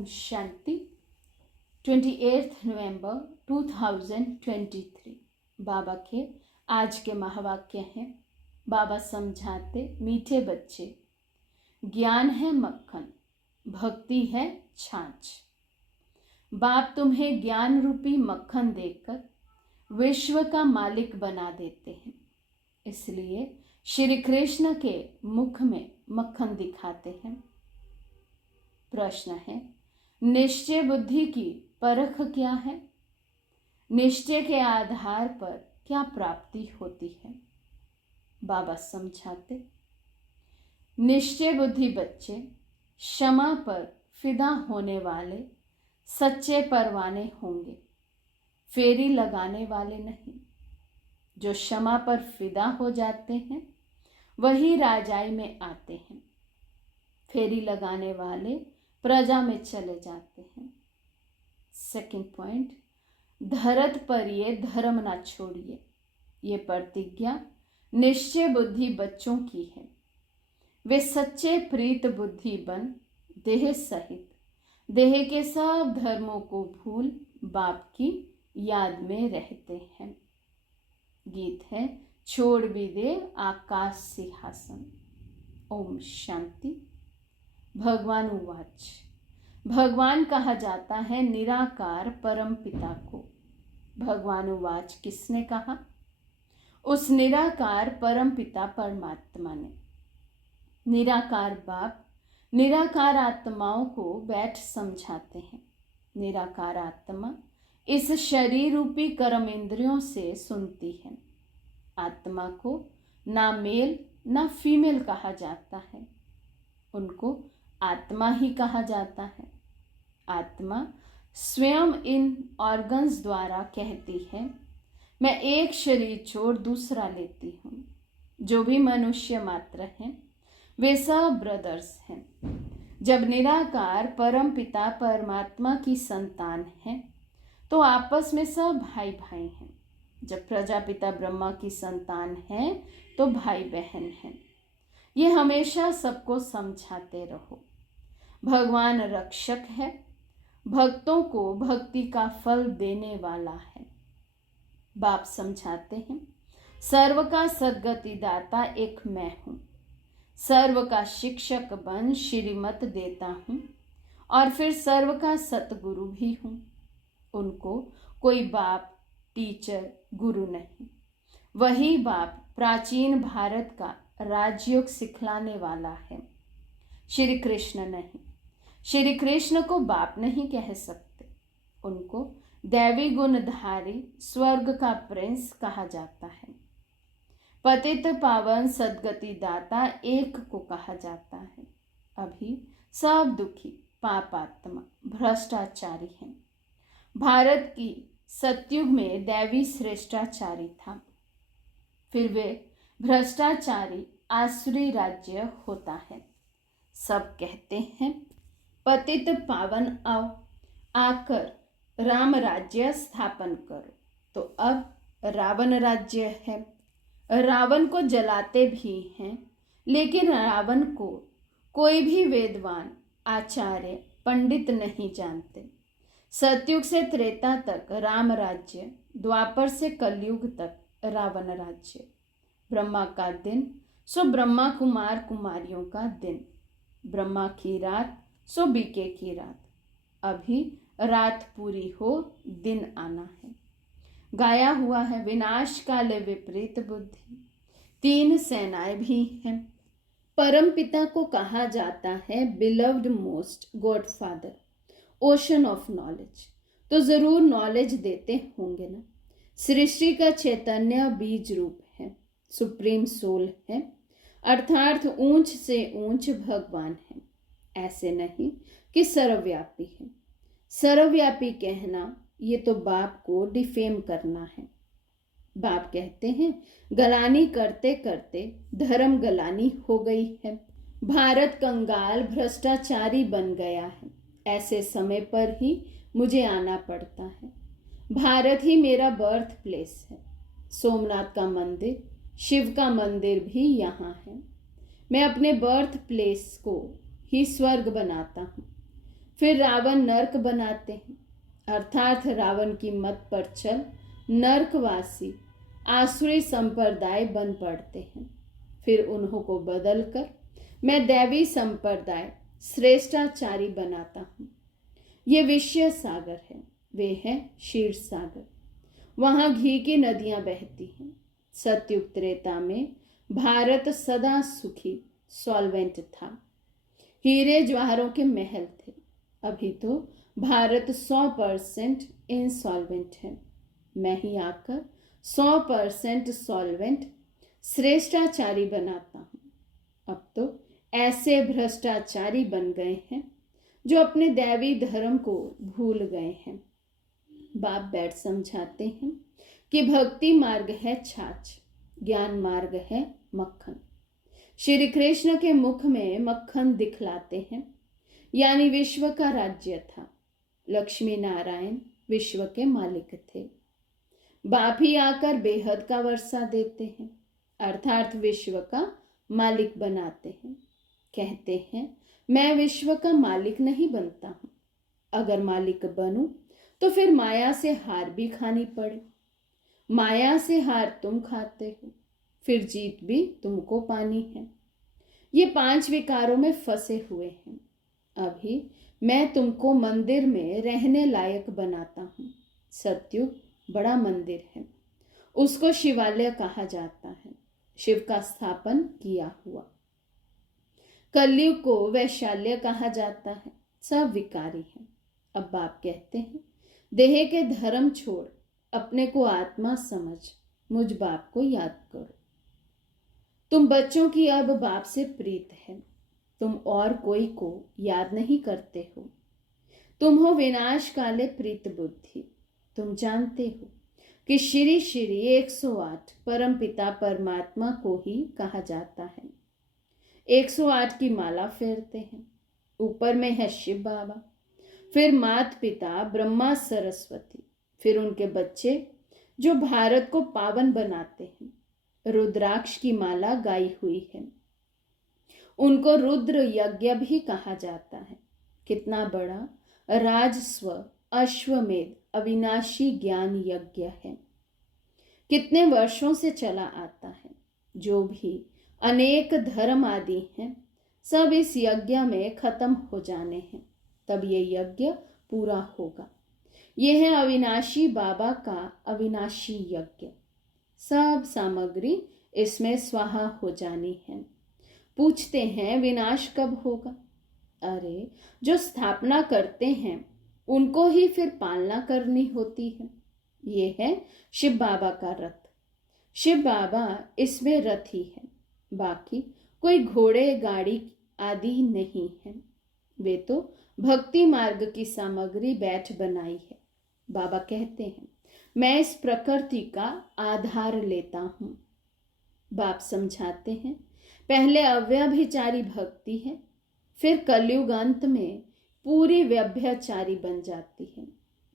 ओम शांति। 28 नवंबर 2023 बाबा के आज के महावाक्य हैं। बाबा समझाते, मीठे बच्चे, ज्ञान है मक्खन, भक्ति है छाछ। बाप तुम्हें ज्ञान रूपी मक्खन देकर विश्व का मालिक बना देते हैं, इसलिए श्री कृष्ण के मुख में मक्खन दिखाते हैं। प्रश्न है, निश्चय बुद्धि की परख क्या है? निश्चय के आधार पर क्या प्राप्ति होती है? बाबा समझाते, निश्चय बुद्धि बच्चे क्षमा पर फिदा होने वाले सच्चे परवाने होंगे, फेरी लगाने वाले नहीं। जो क्षमा पर फिदा हो जाते हैं वही राजाई में आते हैं, फेरी लगाने वाले प्रजा में चले जाते हैं। सेकंड पॉइंट, धरत पर ये धर्म ना छोड़िए, ये प्रतिज्ञा निश्चय बुद्धि बच्चों की है। वे सच्चे प्रीत बुद्धि बन देह सहित देह के सब धर्मों को भूल बाप की याद में रहते हैं। गीत है, छोड़ भी दे आकाश सिंहासन। ओम शांति। भगवान उवाच, भगवान कहा जाता है निराकार परम पिता को। भगवान उवाच किसने कहा? उस निराकार परम पिता परमात्मा ने। निराकार बाप निराकार आत्माओं को बैठ समझाते हैं। निराकार आत्मा इस शरीर रूपी कर्म इंद्रियों से सुनती है। आत्मा को ना मेल ना फीमेल कहा जाता है, उनको आत्मा ही कहा जाता है। आत्मा स्वयं इन ऑर्गन्स द्वारा कहती है, मैं एक शरीर छोड़ दूसरा लेती हूँ। जो भी मनुष्य मात्र हैं वे सब ब्रदर्स हैं। जब निराकार परम पिता परमात्मा की संतान है तो आपस में सब भाई भाई हैं। जब प्रजापिता ब्रह्मा की संतान है तो भाई बहन हैं। ये हमेशा सबको समझाते रहो। भगवान रक्षक है, भक्तों को भक्ति का फल देने वाला है। बाप समझाते हैं, सर्व का सद्गति दाता एक मैं हूँ। सर्व का शिक्षक बन श्रीमत देता हूँ और फिर सर्व का सतगुरु भी हूँ। उनको कोई बाप, टीचर, गुरु नहीं। वही बाप प्राचीन भारत का राजयोग सिखलाने वाला है, श्री कृष्ण नहीं। श्री कृष्ण को बाप नहीं कह सकते, उनको दैवी गुणधारी स्वर्ग का प्रिंस कहा जाता है। पतित पावन सद्गति दाता एक को कहा जाता है। अभी सब दुखी पापात्मा भ्रष्टाचारी हैं। भारत की सतयुग में दैवी श्रेष्ठाचारी था, फिर वे भ्रष्टाचारी आसुरी राज्य होता है। सब कहते हैं पतित पावन आओ, आकर राम राज्य स्थापन करो। तो अब रावण राज्य है। रावण को जलाते भी हैं, लेकिन रावण को कोई भी वेदवान, आचार्य, पंडित नहीं जानते। सतयुग से त्रेता तक राम राज्य, द्वापर से कलयुग तक रावण राज्य। ब्रह्मा का दिन सो ब्रह्मा कुमार कुमारियों का दिन, ब्रह्मा की रात सो बीके की रात। अभी रात पूरी हो, दिन आना है। गाया हुआ है, विनाश काले विपरीत बुद्धि, तीन सेनाएं भी हैं। परम पिता को कहा जाता है beloved most God father, ocean of knowledge. तो जरूर नॉलेज देते होंगे ना। सृष्टि का चैतन्य बीज रूप है, सुप्रीम सोल है, अर्थात ऊंच से ऊंच भगवान है। ऐसे नहीं कि सर्वव्यापी है। सर्वव्यापी कहना ये तो बाप को डिफेम करना है। बाप कहते हैं गलानी करते करते धर्म गलानी हो गई है। भारत कंगाल भ्रष्टाचारी बन गया है। ऐसे समय पर ही मुझे आना पड़ता है। भारत ही मेरा बर्थ प्लेस है। सोमनाथ का मंदिर, शिव का मंदिर भी यहाँ है। मैं अपने बर्थ प्लेस को ही स्वर्ग बनाता हूँ, फिर रावण नरक बनाते हैं, अर्थात रावण की मत पर चल नरकवासी आसुरी संप्रदाय बन पड़ते हैं। फिर उन्हों को बदलकर मैं दैवी संप्रदाय श्रेष्ठाचारी बनाता हूँ। ये विषय सागर है, वे है क्षीर सागर। वहां घी की नदियां बहती हैं। सतयुग त्रेता में भारत सदा सुखी सॉल्वेंट था। हीरे जवाहरों के महल थे। अभी तो भारत 100% इंसॉल्वेंट है। मैं ही आकर 100% सॉल्वेंट श्रेष्ठाचारी बनाता हूँ। अब तो ऐसे भ्रष्टाचारी बन गए हैं जो अपने दैवी धर्म को भूल गए हैं। बाप बैठ समझाते हैं कि भक्ति मार्ग है छाछ, ज्ञान मार्ग है मक्खन। श्री कृष्ण के मुख में मक्खन दिखलाते हैं, यानी विश्व का राज्य था। लक्ष्मी नारायण विश्व के मालिक थे। बाप ही आकर बेहद का वर्षा देते हैं, अर्थात विश्व का मालिक बनाते हैं। कहते हैं मैं विश्व का मालिक नहीं बनता हूं। अगर मालिक बनूं तो फिर माया से हार भी खानी पड़े। माया से हार तुम खाते हो, फिर जीत भी तुमको पानी है। ये 5 विकारों में फंसे हुए हैं। अभी मैं तुमको मंदिर में रहने लायक बनाता हूँ। सतयुग बड़ा मंदिर है, उसको शिवालय कहा जाता है, शिव का स्थापन किया हुआ। कलयुग को वैशाल्य कहा जाता है, सब विकारी है। अब बाप कहते हैं देह के धर्म छोड़ अपने को आत्मा समझ मुझ बाप को याद करो। तुम बच्चों की अब बाप से प्रीत है, तुम और कोई को याद नहीं करते हो। तुम हो विनाश काले प्रीत बुद्धि। तुम जानते हो कि श्री श्री 108 परम पिता परमात्मा को ही कहा जाता है। 108 की माला फेरते हैं। ऊपर में है शिव बाबा, फिर माता पिता ब्रह्मा सरस्वती, फिर उनके बच्चे जो भारत को पावन बनाते हैं। रुद्राक्ष की माला गाई हुई है। उनको रुद्र यज्ञ भी कहा जाता है। कितना बड़ा राजस्व अश्वमेध अविनाशी ज्ञान यज्ञ है, कितने वर्षों से चला आता है। जो भी अनेक धर्म आदि हैं, सब इस यज्ञ में खत्म हो जाने हैं, तब ये यज्ञ पूरा होगा। यह है अविनाशी बाबा का अविनाशी यज्ञ। सब सामग्री इसमें स्वाहा हो जानी है। पूछते हैं विनाश कब होगा? अरे जो स्थापना करते हैं उनको ही फिर पालना करनी होती है। ये है शिव बाबा का रथ। शिव बाबा इसमें रथी है, बाकी कोई घोड़े गाड़ी आदि नहीं है। वे तो भक्ति मार्ग की सामग्री बैठ बनाई है। बाबा कहते हैं मैं इस प्रकृति का आधार लेता हूं। बाप समझाते हैं पहले अव्यभिचारी भक्ति है, फिर कलयुग अंत में पूरी व्यभिचारी बन जाती है।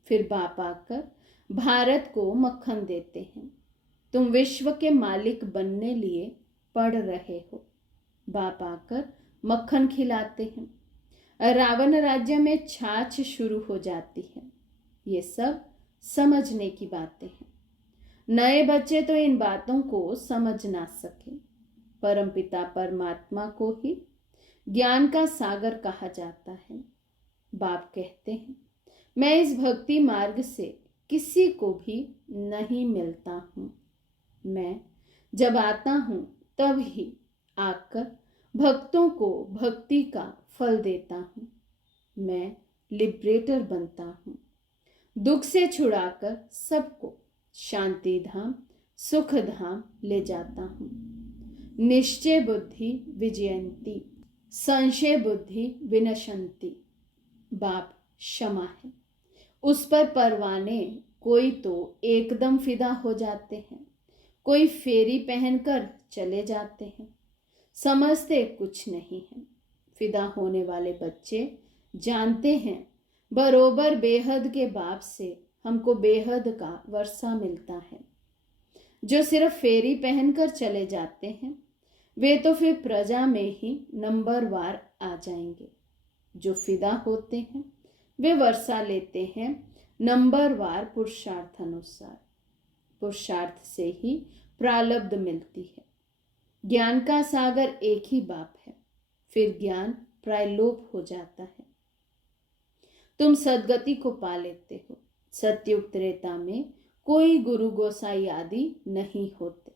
फिर बाप आकर भारत को मक्खन देते हैं। तुम विश्व के मालिक बनने लिए पढ़ रहे हो। बाप आकर मक्खन खिलाते हैं। रावण राज्य में छाछ शुरू हो जाती है। ये सब समझने की बातें हैं। नए बच्चे तो इन बातों को समझ ना सके। परमपिता परमात्मा को ही ज्ञान का सागर कहा जाता है। बाप कहते हैं मैं इस भक्ति मार्ग से किसी को भी नहीं मिलता हूँ। मैं जब आता हूँ तब ही आकर भक्तों को भक्ति का फल देता हूँ। मैं लिबरेटर बनता हूँ। दुख से छुड़ाकर सबको शांति धाम सुख धाम ले जाता हूँ। निश्चय बुद्धि विजयंती, संशय बुद्धि विनशंती। बाप क्षमा है, उस पर परवाने कोई तो एकदम फिदा हो जाते हैं, कोई फेरी पहनकर चले जाते हैं, समझते कुछ नहीं है। फिदा होने वाले बच्चे जानते हैं बरोबर बेहद के बाप से हमको बेहद का वर्षा मिलता है। जो सिर्फ फेरी पहनकर चले जाते हैं वे तो फिर प्रजा में ही नंबरवार आ जाएंगे। जो फिदा होते हैं वे वर्षा लेते हैं नंबरवार पुरुषार्थ अनुसार। पुरुषार्थ से ही प्रारब्ध मिलती है। ज्ञान का सागर एक ही बाप है, फिर ज्ञान प्रायलोप हो जाता है। तुम सदगति को पा लेते हो। सत्युग त्रेता में कोई गुरु गोसाई आदि नहीं होते।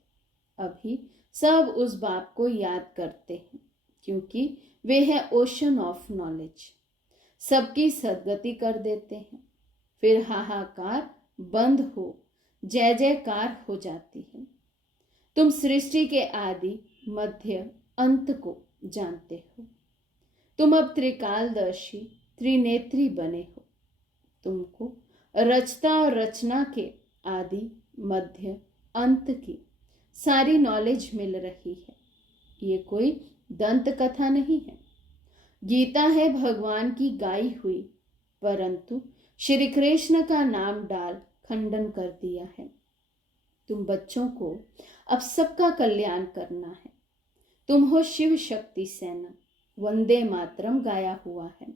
अभी सब उस बाप को याद करते हैं, क्योंकि वे है ओशन ऑफ नॉलेज। सबकी सदगति कर देते हैं। फिर हाहाकार बंद हो जय जयकार हो जाती है। तुम सृष्टि के आदि मध्य अंत को जानते हो। तुम अब त्रिकालदर्शी त्रिनेत्री बने हो। तुमको रचता और रचना के आदि मध्य अंत की सारी नॉलेज मिल रही है। ये कोई दंत कथा नहीं है। गीता है भगवान की गाई हुई, परंतु श्री कृष्ण का नाम डाल खंडन कर दिया है। तुम बच्चों को अब सबका कल्याण करना है। तुम हो शिव शक्ति सेना। वंदे मातरम गाया हुआ है।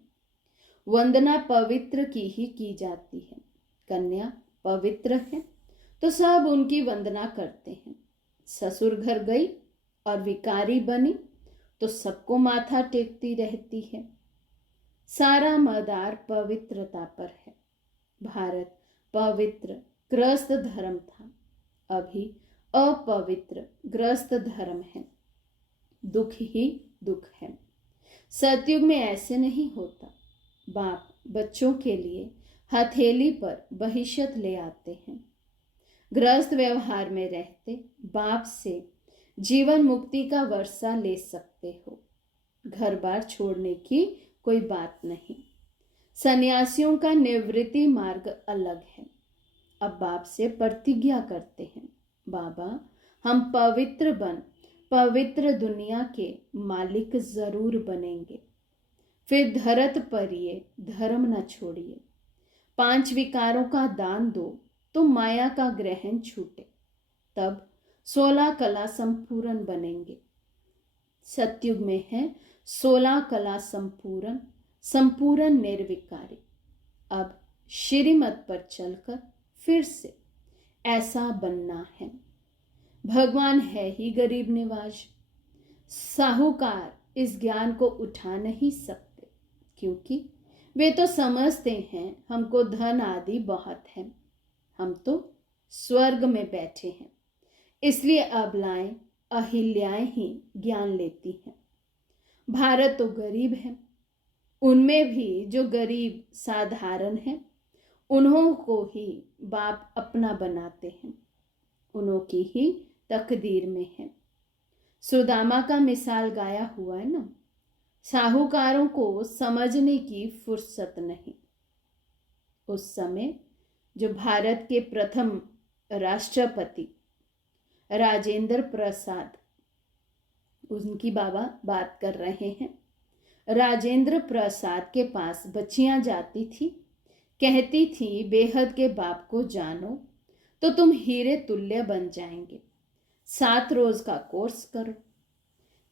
वंदना पवित्र की ही की जाती है। कन्या पवित्र है तो सब उनकी वंदना करते हैं। ससुर घर गई और विकारी बनी तो सबको माथा टेकती रहती है। सारा मदार पवित्रता पर है। भारत पवित्र ग्रस्त धर्म था, अभी अपवित्र ग्रस्त धर्म है। दुख ही दुख है। सतयुग में ऐसे नहीं होता। बाप बच्चों के लिए हथेली पर बहिष्यत ले आते हैं। गृहस्थ व्यवहार में रहते बाप से जीवन मुक्ति का वर्षा ले सकते हो। घर बार छोड़ने की कोई बात नहीं। सन्यासियों का निवृत्ति मार्ग अलग है। अब बाप से प्रतिज्ञा करते हैं, बाबा हम पवित्र बन पवित्र दुनिया के मालिक जरूर बनेंगे। फिर धरत पर ये धर्म न छोड़िए। 5 विकारों का दान दो तो माया का ग्रहण छूटे, तब 16 कला संपूर्ण बनेंगे। सतयुग में है 16 कला संपूर्ण, संपूर्ण निर्विकारी। अब श्रीमत पर चलकर फिर से ऐसा बनना है। भगवान है ही गरीब निवाज। साहूकार इस ज्ञान को उठा नहीं सकते, क्योंकि वे तो समझते हैं हमको धन आदि बहुत है, हम तो स्वर्ग में बैठे हैं। इसलिए अबलाएं अहिल्याएं ही ज्ञान लेती हैं। भारत तो गरीब है, उनमें भी जो गरीब साधारण है उन्हों को ही बाप अपना बनाते हैं। उन्हों की ही तकदीर में है। सुदामा का मिसाल गाया हुआ है ना। साहूकारों को समझने की फुर्सत नहीं। उस समय जो भारत के प्रथम राष्ट्रपति राजेंद्र प्रसाद, उनकी बाबा बात कर रहे हैं। राजेंद्र प्रसाद के पास बच्चियां जाती थी, कहती थी बेहद के बाप को जानो तो तुम हीरे तुल्य बन जाएंगे। 7 रोज का कोर्स करो।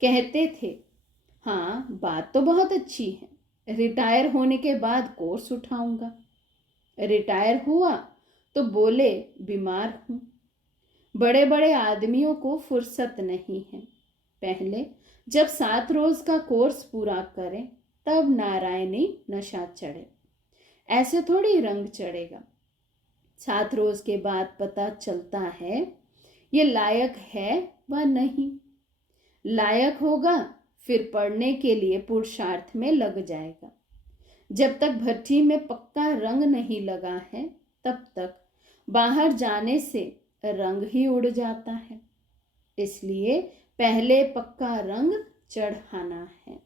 कहते थे हाँ बात तो बहुत अच्छी है, रिटायर होने के बाद कोर्स उठाऊंगा। रिटायर हुआ तो बोले बीमार हूं। बड़े बड़े आदमियों को फुर्सत नहीं है। पहले जब 7 रोज का कोर्स पूरा करें तब नारायणी नशा चढ़े। ऐसे थोड़ी रंग चढ़ेगा। 7 रोज के बाद पता चलता है ये लायक है व नहीं। लायक होगा फिर पढ़ने के लिए पुरुषार्थ में लग जाएगा। जब तक भट्ठी में पक्का रंग नहीं लगा है तब तक बाहर जाने से रंग ही उड़ जाता है। इसलिए पहले पक्का रंग चढ़ाना है।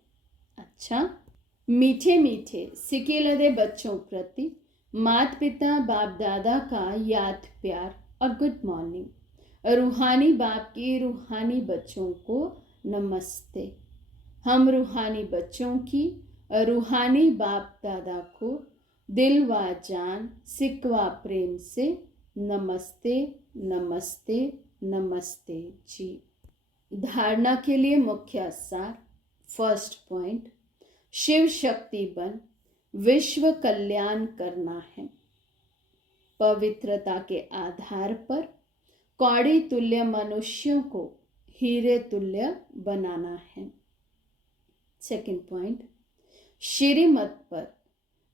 अच्छा, मीठे मीठे सिके लदे बच्चों प्रति माता पिता बाप दादा का याद प्यार और गुड मॉर्निंग। रूहानी बाप की रूहानी बच्चों को नमस्ते। हम रूहानी बच्चों की रूहानी बाप दादा को दिल व जान सिकवा प्रेम से नमस्ते नमस्ते नमस्ते जी। धारणा के लिए मुख्य सार। फर्स्ट पॉइंट, शिव शक्ति बन विश्व कल्याण करना है। पवित्रता के आधार पर कौड़ी तुल्य मनुष्यों को हीरे तुल्य बनाना है। सेकंड पॉइंट, श्रीमत पर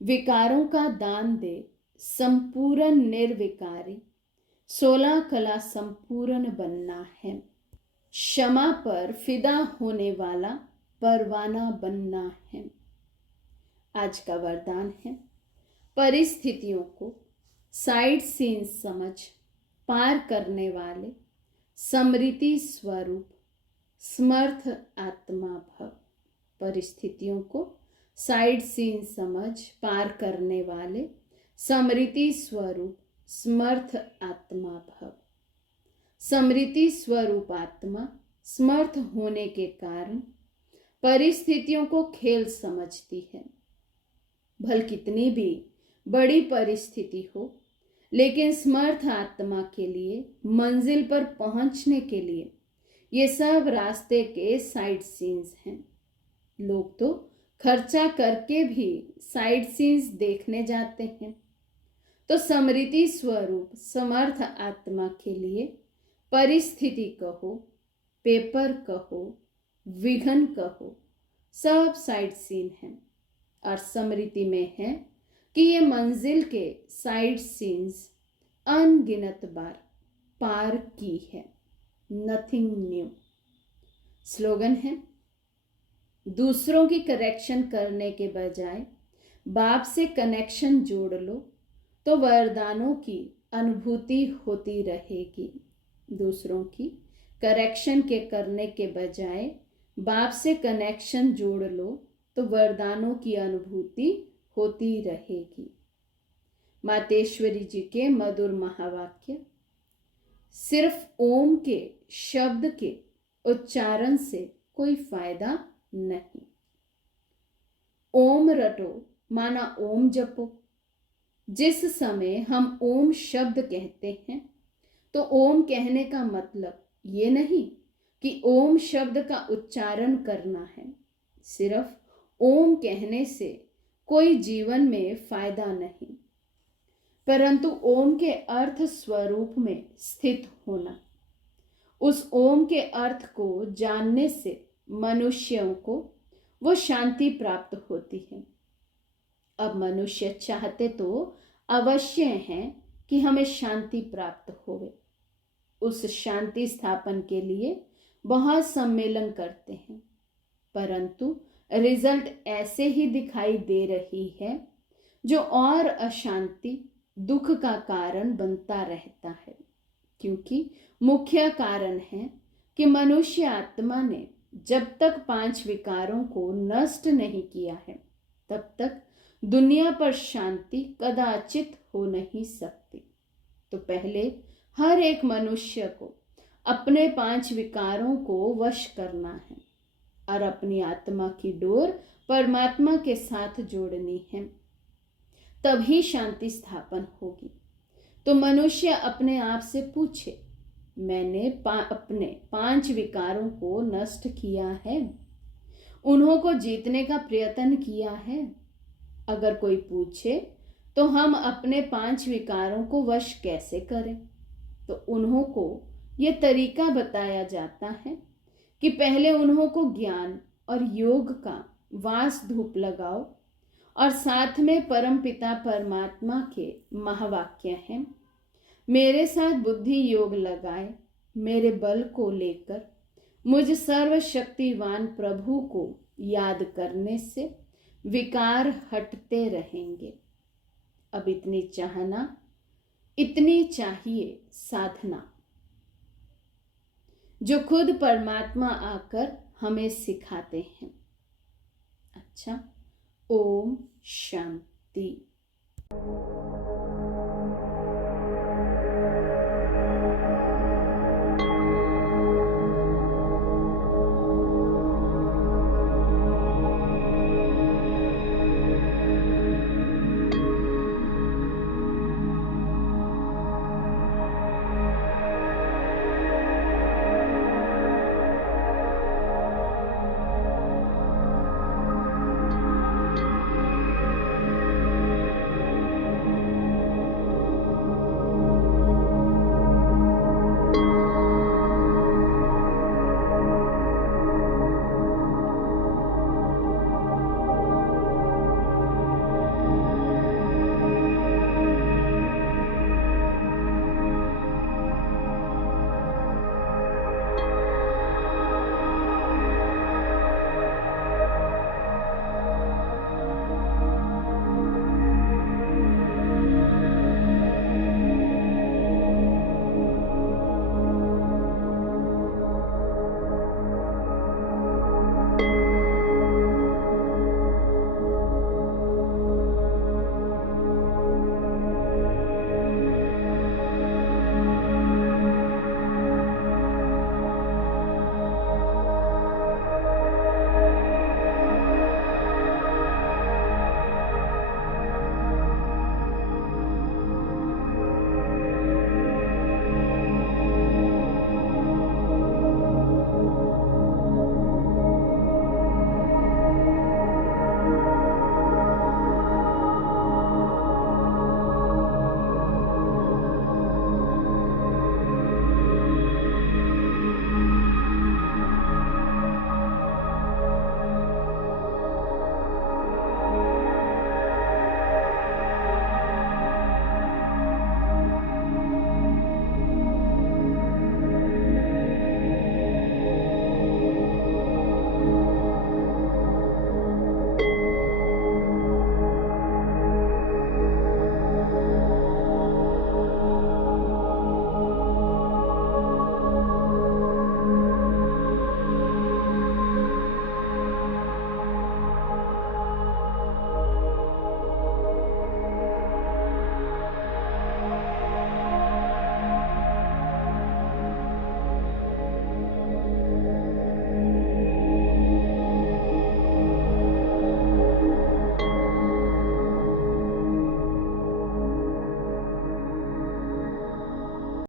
विकारों का दान दे संपूर्ण निर्विकारी 16 कला संपूर्ण बनना है। क्षमा पर फिदा होने वाला परवाना बनना है। आज का वरदान है, परिस्थितियों को साइड सीन समझ पार करने वाले समृति स्वरूप समर्थ आत्मा भव। परिस्थितियों को साइड सीन समझ पार करने वाले समृति स्वरूप समर्थ आत्मा भव। समृति स्वरूप आत्मा समर्थ होने के कारण परिस्थितियों को खेल समझती है। भल कितनी भी बड़ी परिस्थिति हो, लेकिन समर्थ आत्मा के लिए मंजिल पर पहुंचने के लिए ये सब रास्ते के साइड सीन्स हैं। लोग तो खर्चा करके भी साइड सीन्स देखने जाते हैं। तो समृति स्वरूप समर्थ आत्मा के लिए परिस्थिति कहो, पेपर कहो, विघन कहो, सब साइड सीन हैं। और समृति में है कि ये मंजिल के साइड सीन्स अनगिनत बार पार की है। Nothing new. स्लोगन है, दूसरों की करेक्शन करने के बजाय बाप से कनेक्शन जोड़ लो तो वरदानों की अनुभूति होती रहेगी। दूसरों की करेक्शन के करने के बजाय बाप से कनेक्शन जोड़ लो तो वरदानों की अनुभूति होती रहेगी। मातेश्वरी जी के मधुर महावाक्य, सिर्फ ओम के शब्द के उच्चारण से कोई फायदा नहीं। ओम रटो माना ओम जपो। जिस समय हम ओम शब्द कहते हैं तो ओम कहने का मतलब ये नहीं कि ओम शब्द का उच्चारण करना है। सिर्फ ओम कहने से कोई जीवन में फायदा नहीं, परंतु ओम के अर्थ स्वरूप में स्थित होना। उस ओम के अर्थ को जानने से मनुष्यों को वो शांति प्राप्त होती है। अब मनुष्य चाहते तो अवश्य हैं कि हमें शांति प्राप्त होवे। उस शांति स्थापन के लिए बहुत सम्मेलन करते हैं, परंतु रिजल्ट ऐसे ही दिखाई दे रही है जो और अशांति दुख का कारण बनता रहता है। क्योंकि मुख्य कारण है कि मनुष्य आत्मा ने जब तक 5 विकारों को नष्ट नहीं किया है तब तक दुनिया पर शांति कदाचित हो नहीं सकती। तो पहले हर एक मनुष्य को अपने 5 विकारों को वश करना है और अपनी आत्मा की डोर परमात्मा के साथ जोड़नी है, तभी शांति स्थापन होगी। तो मनुष्य अपने आप से पूछे, मैंने अपने 5 विकारों को नष्ट किया है, उन्हों को जीतने का प्रयत्न किया है? अगर कोई पूछे तो हम अपने 5 विकारों को वश कैसे करें, तो उन्हों को ये तरीका बताया जाता है कि पहले उन्हों को ज्ञान और योग का वास धूप लगाओ और साथ में परमपिता परमात्मा के महावाक्य हैं, मेरे साथ बुद्धि योग लगाए मेरे बल को लेकर मुझ सर्वशक्तिवान प्रभु को याद करने से विकार हटते रहेंगे। अब इतनी चाहना, इतनी चाहिए साधना जो खुद परमात्मा आकर हमें सिखाते हैं। अच्छा, ओम शांति।